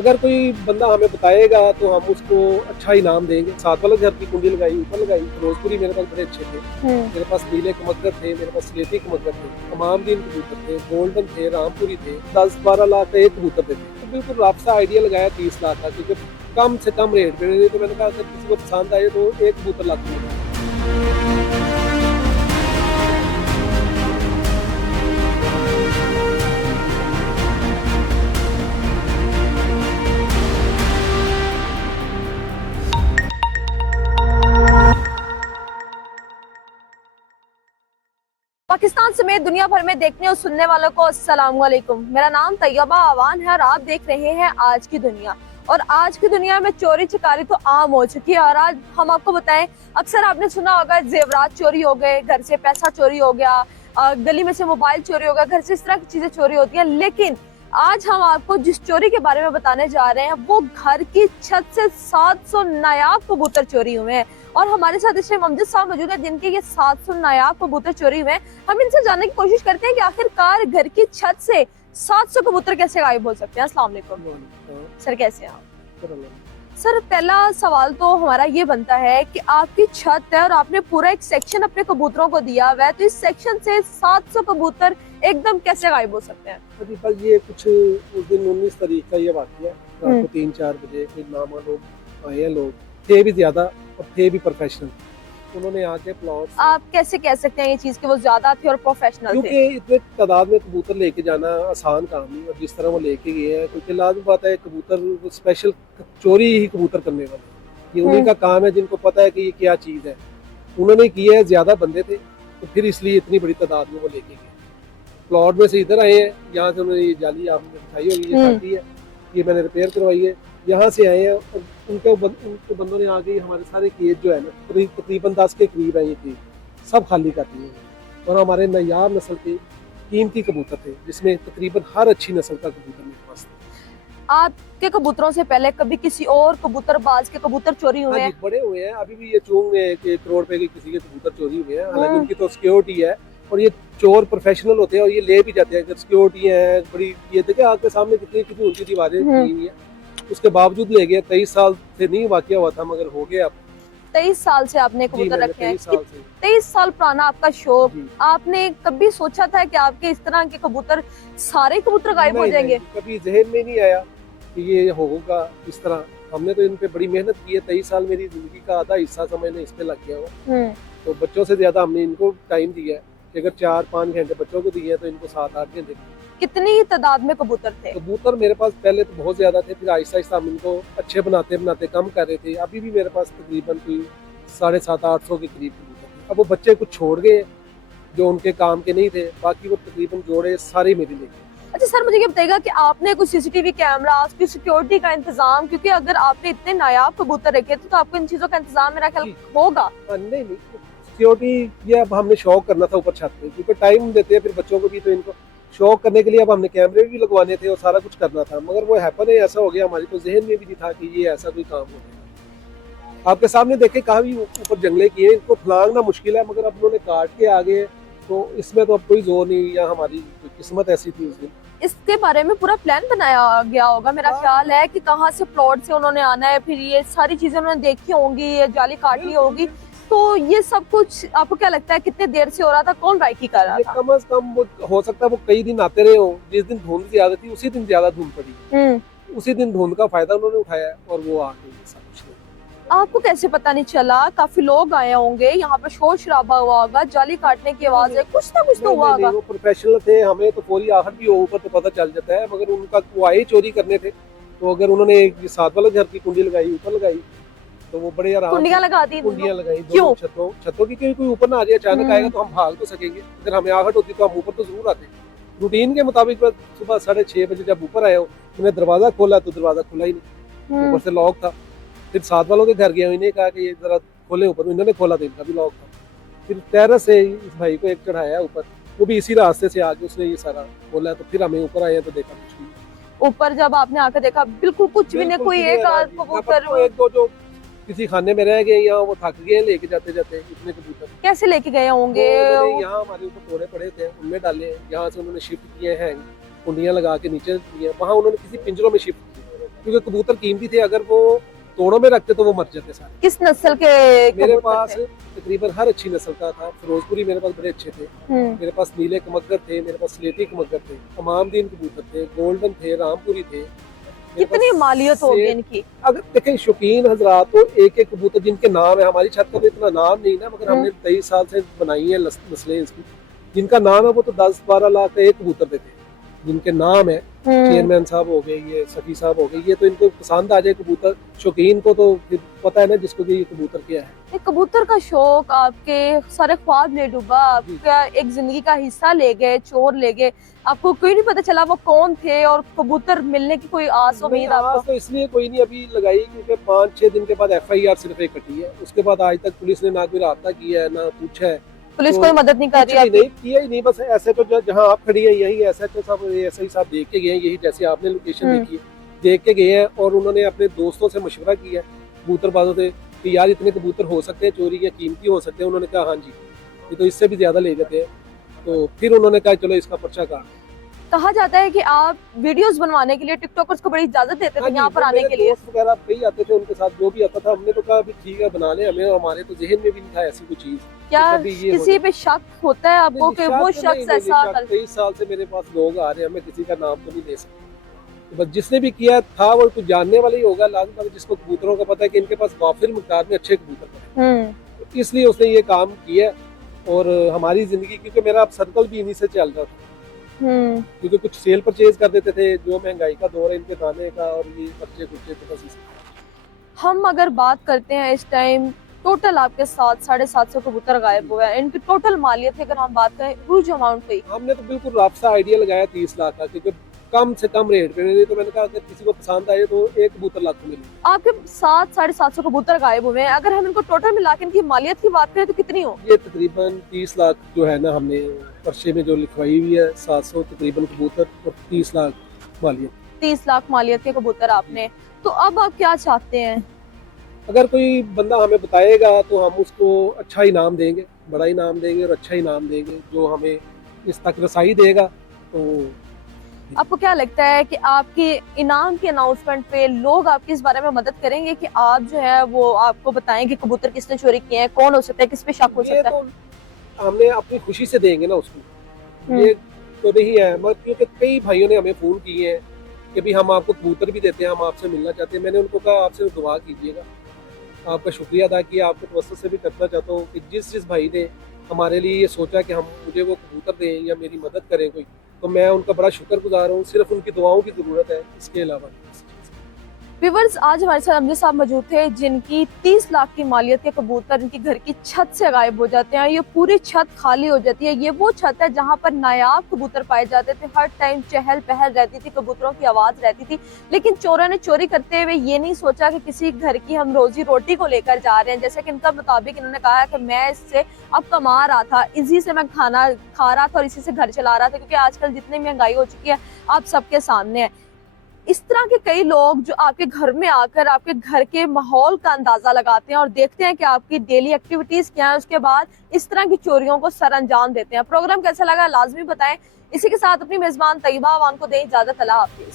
अगर कोई बंदा हमें बताएगा तो हम उसको अच्छा इनाम देंगे। सात वाला घर की कुंडी लगाई, ऊपर लगाई। फिरोजपुरी मेरे पास बड़े अच्छे थे। मेरे पास नीले कमक्कर थे, मेरे पास स्लेटी कमक्कर थे, तमाम दिन कबूतर थे, गोल्डन थे, रामपुरी थे। 10-12 लाख का एक कबूतर देते। तो बिल्कुल रफ सा आइडिया लगाया 30 लाख का, क्योंकि कम से कम रेट पे। तो मैंने कहा अगर किसी को पसंद आए तो एक कबूतर लाख में। पाकिस्तान समेत दुनिया भर में देखने और सुनने वालों को अस्सलाम वालेकुम। मेरा नाम तैयबा आवान है और आप देख रहे हैं आज की दुनिया। और आज की दुनिया में चोरी चकारी तो आम हो चुकी है। और आज हम आपको बताएं, अक्सर आपने सुना होगा जेवरात चोरी हो गए, घर से पैसा चोरी हो गया, गली में से मोबाइल चोरी हो गया, घर से इस तरह की चीजें चोरी होती हैं। लेकिन आज हम आपको जिस चोरी के बारे में बताने जा रहे हैं वो घर की छत से 700 नायाब कबूतर चोरी हुए हैं। और हमारे साथ इस टाइम अमजद साहब मौजूद है जिनके ये 700 नायाब कबूतर चोरी हुए हैं। हम इनसे जानने की कोशिश करते हैं कि आखिरकार घर की छत से 700 कबूतर कैसे गायब हो सकते हैं। अस्सलाम वालेकुम सर, कैसे हैं आप? सर, पहला सवाल तो हमारा ये बनता है कि आपकी छत है और आपने पूरा एक सेक्शन अपने कबूतरों को दिया हुआ है, तो इस सेक्शन से 700 कबूतर एकदम कैसे गायब हो सकते हैं? बस ये कुछ उस दिन 19 तारीख का ये वाकया, रात को 3-4 बजे कोई नामा लोग आए हैं। लोग थे भी ज्यादा और थे भी प्रोफेशनल। उन्होंने आके प्लॉट, आप कैसे कह सकते हैं ये चीज कि वो ज्यादा थे और प्रोफेशनल थे? क्योंकि इतने तादाद में कबूतर लेके जाना आसान काम नहीं। और जिस तरह वो लेके गए हैं, क्योंकि लाजमी बात है कबूतर स्पेशल चोरी ही कबूतर करने वाले, ये उन्हीं का काम है जिनको पता है कि ये क्या चीज है। उन्होंने किया है, ज्यादा बंदे थे तो फिर इसलिए इतनी बड़ी तादाद में वो लेके गए। प्लॉट में से इधर आए हैं, यहाँ से उन्होंने ये जाली आपने दिखाई होगी, ये काटी है, ये मैंने रिपेयर करवाई है। यहाँ से आए हैं और उनके बंदों ने आके हमारे सारे केज जो है ना, तकरीबन 10 के करीब है, ये केज सब खाली कर दिए हैं। और हमारे नायाब नस्ल के कीमती कबूतर थे, जिसमें तकरीबन हर अच्छी नस्ल का कबूतर मेरे पास था। आपके कबूतरों से पहले कभी किसी और कबूतरबाज के कबूतर चोरी हुए हैं? बड़े हुए हैं, अभी भी ये चूंग में 1 करोड़ रुपए के किसी के कबूतर चोरी हुए हैं। हालांकि उनकी तो सिक्योरिटी है और ये चोर प्रोफेशनल होते हैं और ये ले भी जाते हैं। अगर सिक्योरिटी है बड़ी, ये देखिए आपके सामने कितनी कितनी ऊंची दीवारें की हुई है, उसके बावजूद ले गए। 23 साल से नहीं वाकया हुआ था, मगर हो गया। 23 साल से आपने कबूतर रखे हैं? 23 साल पुराना आपका शौक। आपने कभी सोचा था कि आपके इस तरह के कबूतर, सारे कबूतर गायब हो जाएंगे? कभी जहन में नहीं आया कि ये होगा इस तरह। हमने तो इन पे बड़ी मेहनत की है। 23 साल मेरी जिंदगी का आधा हिस्सा समय ने इस पे लग गया हुआ। तो बच्चों से ज्यादा हमने इनको टाइम दिया है। अगर 4-5 घंटे बच्चों को दिए तो इनको 7-8 घंटे। कितनी तादाद में कबूतर थे? कबूतर मेरे पास पहले तो बहुत ज्यादा थे, फिर आहिस्ता आहिस्ता हम इनको अच्छे बनाते बनाते कम कर रहे थे। अभी भी मेरे पास तकरीबन कोई 750-800 के करीब कबूतर थे। अब वो बच्चे कुछ छोड़ गए जो उनके काम के नहीं थे, बाकी वो तकरीबन जोड़े सारे मेरे लेके। अच्छा सर, मुझे ये बताइएगा कि आपने कुछ सीसीटीवी कैमरा, उसकी सिक्योरिटी का इंतजाम, क्योंकि अगर आपने इतने नायाब कबूतर रखे थे तो आपको इन चीजों का इंतजाम मेरा ख्याल होगा। नहीं, सिक्योरिटी ये अब हमने शौक करना था ऊपर छत पे, क्योंकि टाइम देते हैं फिर बच्चों को भी, तो इनको शौक करने के लिए अब हमने कैमरे भी लगवाने थे और सारा कुछ करना था। मगर वो हैपन है, ऐसा हो गया, हमारी तो जहन में भी नहीं था कि ये ऐसा कोई काम हो। आपके सामने देखे कहा भी ऊपर जंगले किए, इनको फलांगना मुश्किल है, मगर अब उन्होंने काट के आगे, तो इसमें तो अब कोई जोर नहीं, या हमारी किस्मत ऐसी थी उस दिन। इसके बारे में पूरा प्लान बनाया गया होगा मेरा ख्याल है कि कहाँ से प्लॉट से उन्होंने आना है, फिर ये सारी चीजें उन्होंने देखी होंगी, ये जाली काटी होगी। तो ये सब कुछ आपको क्या लगता है कितने देर से हो रहा था? कौन राइकी कर रहा था? कम से कम वो हो सकता है वो कई दिन आते रहे हो। जिस दिन धुंध ज्यादा थी उसी दिन ज्यादा धुंध पड़ी, उसी दिन धुंध का फायदा उन्होंने उठाया और वो आ गई। आपको कैसे पता नहीं चला? काफी लोग आए होंगे, यहाँ पे शोर शराबा हुआ होगा, जाली काटने की आवाज है, कुछ ना कुछ तो हुआ होगा। वो प्रोफेशनल थे, हमें तो पूरी आहट भी हो ऊपर तो पता चल जाता है, मगर उनका वो आए चोरी करने थे। तो अगर उन्होंने 7 वाले घर की कुंडी लगाई, ऊपर लगाई, तो वो बड़े आराम, कुंडियां लगा दी, कुंडियां लगाई दोनों छतों की, कोई ऊपर ना आ जाए। अचानक आएगा तो हम भाग तो सकेंगे। अगर हमें आहट होती तो हम ऊपर तो जरूर आते। रूटीन के मुताबिक सुबह 6:30 बजे जब ऊपर आया, उन्हें दरवाजा खोला तो दरवाजा खुला ही नहीं, ऊपर से लॉक था। फिर 7 वालों के घर गया, इन्हें कहा कि ये जरा खोले ऊपर, इन्होंने खोला तो इनका भी लॉक था। फिर टेरेस से इस भाई को एक चढ़ाया ऊपर, वो भी इसी रास्ते से आके उसने ये सारा खोला। तो फिर हमें ऊपर आए तो देखा कुछ नहीं। ऊपर जब आपने आकर देखा बिल्कुल कुछ भी नहीं, कोई एक कबूतर, एक दो जो किसी खाने में रह गए, यहाँ वो थक गए लेके जाते जाते। इतने कबूतर कैसे लेके गए होंगे? यहाँ हमारे ऊपर तोड़े पड़े थे, उनमें डाले। यहाँ से उन्होंने शिफ्ट किए हैं, कुंडियां लगा के नीचे दिए, वहाँ उन्होंने किसी पिंजरों में शिफ्ट किए। क्योंकि कबूतर कीमती थे, अगर वो तोड़ों में रखते तो वो मर जाते सारे। किस नस्ल के मेरे कबूतर पास थे? तकरीबन हर अच्छी नस्ल का था। फिरोजपुरी मेरे पास बड़े अच्छे थे, मेरे पास नीले कमगर थे, मेरे पास स्लेटी कमगर थे, तमामदीन कबूतर थे, गोल्डन थे, रामपुरी थे। मेरे कितनी पास मालियत होगी से- इनकी? अगर देखें शौकीन हजरात तो एक एक कबूतर जिनके नाम है, हमारी छत का तो इतना नाम नहीं ना, मगर हमने 23 साल से बनाई है नस्लें इसकी, जिनका नाम है वो तो 10-12 लाख का एक कबूतर देते हैं, जिनके नाम है। चेयरमैन साहब हो गए, ये सफी साहब हो गए, ये तो इनको पसंद आ जाए कबूतर। शौकीन को तो फिर पता है ना जिसको कि ये कबूतर क्या है। ये कबूतर का शौक आपके सारे ख्वाब ले डूबा, आपका एक जिंदगी का हिस्सा ले गए, चोर ले गए, आपको कोई नहीं पता चला वो कौन थे, और कबूतर मिलने की कोई आस नहीं, उम्मीद आस आपको? तो इसलिए कोई नहीं अभी लगाई क्योंकि 5-6 दिन के बाद FIR सिर्फ एक कटी है, उसके बाद आज तक पुलिस ने ना कोई राब्ता किया है ना पूछा है। पुलिस तो कोई मदद नहीं कर कुछ रही भी आपकी? नहीं किया ही नहीं, बस ऐसे तो जहाँ आप खड़ी हैं यही SHO साहब SI साहब देख के गए हैं, यही जैसे आपने लोकेशन देखी है देख के गए हैं, और उन्होंने अपने दोस्तों से मशवरा किया कबूतरबाजों से कि यार इतने कबूतर हो सकते हैं चोरी या कीमती हो सकते हैं। उन्होंने कहा हाँ जी, ये तो इससे भी ज्यादा ले जाते हैं। तो फिर उन्होंने कहा चलो इसका पर्चा काट। कहा जाता है कि आप वीडियोस बनवाने के लिए टिकटॉकर्स को बड़ी इजाजत देते थे यहाँ पर आने के लिए। दोस्त वगैरह कई आते थे, उनके साथ जो भी आता था हमने तो कहा अभी ठीक है बना ले, हमें हमारे तो जहन में भी नहीं था ऐसी कोई चीज। क्या कभी ये किसी पे शक होता है आपको कि वो शख्स ऐसा कर? 23 साल से मेरे पास लोग आ रहे हैं, मैं किसी का नाम तो नहीं ले सकता। तो बस जिसने भी किया था वो कुछ जानने वाला ही होगा, लाजमी बात है, जिसको कबूतरों का पता है कि इनके पास वाफिर मिकदार में अच्छे कबूतर हैं, तो इसलिए उसने ये काम किया। और हमारी जिंदगी, क्योंकि मेरा अब सर्कल भी इन्हीं से चल रहा था, क्योंकि कुछ सेल परचेज कर देते थे, जो महंगाई का दौर है इनके दाने का और ये बच्चे कुच्चे, तो बस इसी। हम अगर बात करते हैं इस टाइम टोटल आपके 700-750 कबूतर गायब हुए हैं, इनकी टोटल मालियत की अगर हम बात करें ह्यूज अमाउंट की। हमने तो बिल्कुल रास्ता आइडिया लगाया 30 लाख का, क्योंकि कम से कम रेट पे, नहीं तो मैंने कहा अगर किसी को पसंद आए तो एक कबूतर लाख मिले। आपके 700-750 कबूतर गायब हुए हैं, अगर हम इनको टोटल मिला के इनकी मालियत की बात करें तो कितनी हो? ये तकरीबन 30 लाख जो है ना, हमने पर्चे में जो लिखवाई हुई है, 700 तकरीबन कबूतर और 30 लाख मालियत। 30 लाख मालियत के कबूतर आपने, तो अब आप क्या चाहते हैं? अगर कोई बंदा हमें बताएगा तो हम उसको अच्छा इनाम देंगे, बड़ा इनाम देंगे और अच्छा इनाम देंगे, जो हमें इस तक रसाई देगा। तो आपको क्या लगता है कि आपके इनाम के अनाउंसमेंट पे लोग आपकी इस बारे में मदद करेंगे कि आप जो है वो आपको बताएं कि कबूतर किसने चोरी किए हैं, कौन हो सकता है, किस पे शक हो ये सकता है? तो हमने अपनी खुशी से देंगे ना उसको, ये तो नहीं है, मगर क्योंकि कई भाइयों ने हमें फोन किए हैं कि भी हम आपको कबूतर भी देते हैं, हम आपसे मिलना चाहते हैं। मैंने उनको कहा आपसे दुआ कीजिएगा, आपका शुक्रिया अदा किया, आपके तवज्जुह से भी करना चाहता हूँ कि जिस भाई ने हमारे लिए ये सोचा कि हम मुझे वो कबूतर दें या मेरी मदद करें कोई, तो मैं उनका बड़ा शुक्रगुजार हूँ। सिर्फ उनकी दुआओं की जरूरत है, इसके अलावा नहीं। व्यूअर्स, आज हमारे साथ अमजद साहब मौजूद थे जिनकी 30 लाख की मालियत के कबूतर इनकी घर की छत से गायब हो जाते हैं। ये पूरी छत खाली हो जाती है। ये वो छत है जहां पर नायाब कबूतर पाए जाते थे, हर टाइम चहल पहल रहती थी, कबूतरों की आवाज रहती थी। लेकिन चोरों ने चोरी करते हुए ये नहीं सोचा कि किसी घर की हम रोजी रोटी को लेकर जा रहे हैं। जैसे कि इनका मुताबिक इन्होंने कहा कि मैं इससे अब कमा रहा था, इसी से मैं खाना खा रहा था और इसी से घर चला रहा था, क्योंकि आजकल जितनी महंगाई हो चुकी है आप सबके सामने है। इस तरह के कई लोग जो आपके घर में आकर आपके घर के माहौल का अंदाजा लगाते हैं और देखते हैं कि आपकी डेली एक्टिविटीज क्या है, उसके बाद इस तरह की चोरियों को सर अंजाम देते हैं। प्रोग्राम कैसा लगा लाजमी बताएं। इसी के साथ अपनी मेजबान तैयबा अवान को दें इजाजत। अल्लाह हाफिज।